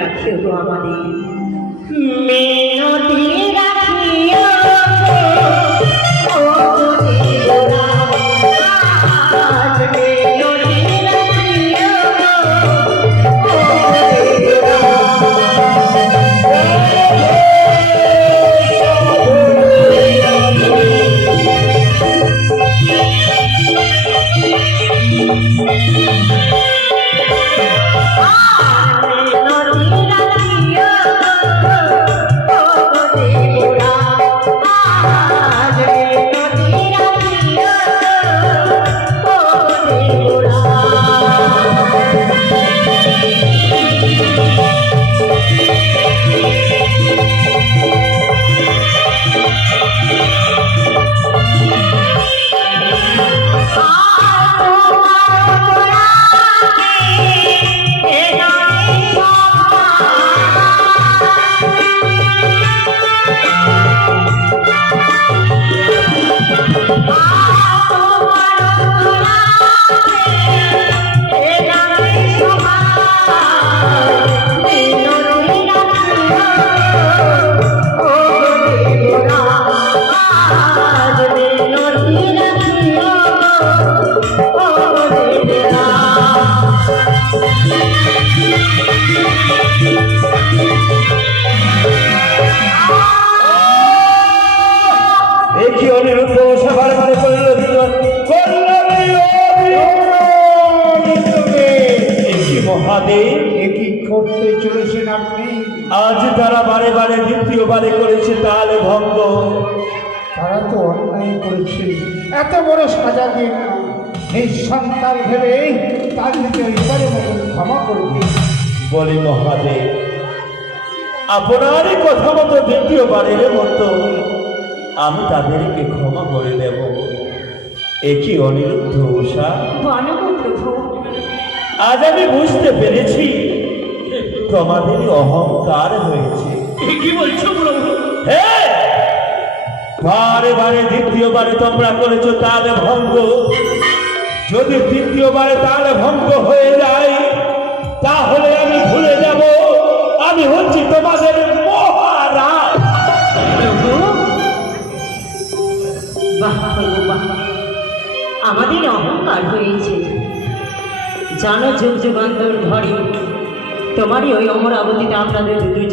রাখিও গো আমাদের, মিনতি রাখিও গো দেবরা, আজ মিনতি রাখিও গো দেবরা। করতে চলেছেন আপনি? আজ তারা বারে বারে দ্বিতীয়বারে করেছে তাল ভঙ্গ। তারা তো অন্যায় করেছে, এত বড় সাজা দিন না, এই সন্তান ভেবে তাদেরকে এবারের মতন ক্ষমা করবে। বলি মহাদেব, আপনার কথা মতো দ্বিতীয়বারের মতো আমি তাদেরকে ক্ষমা করে দেব। একই অনিরুদ্ধ উষা, আজ আমি বুঝতে পেরেছি তোমাদের অহংকার হয়েছে। কি বলছো প্রভু? হ্যাঁ, বারে বারে দ্বিতীয়বারে তোমরা করেছো তাল ভঙ্গ। যদি তৃতীয়বারে তাল ভঙ্গ হয়ে যায় তাহলে আমি ভুলে যাব আমি হচ্ছি তোমাদের মহারাজ। আমাদের অহংকার হয়েছে, জানো যুগ যুগান্তর ধরে তোমারই ওই অমরাবতীতে আপনাদের দুজন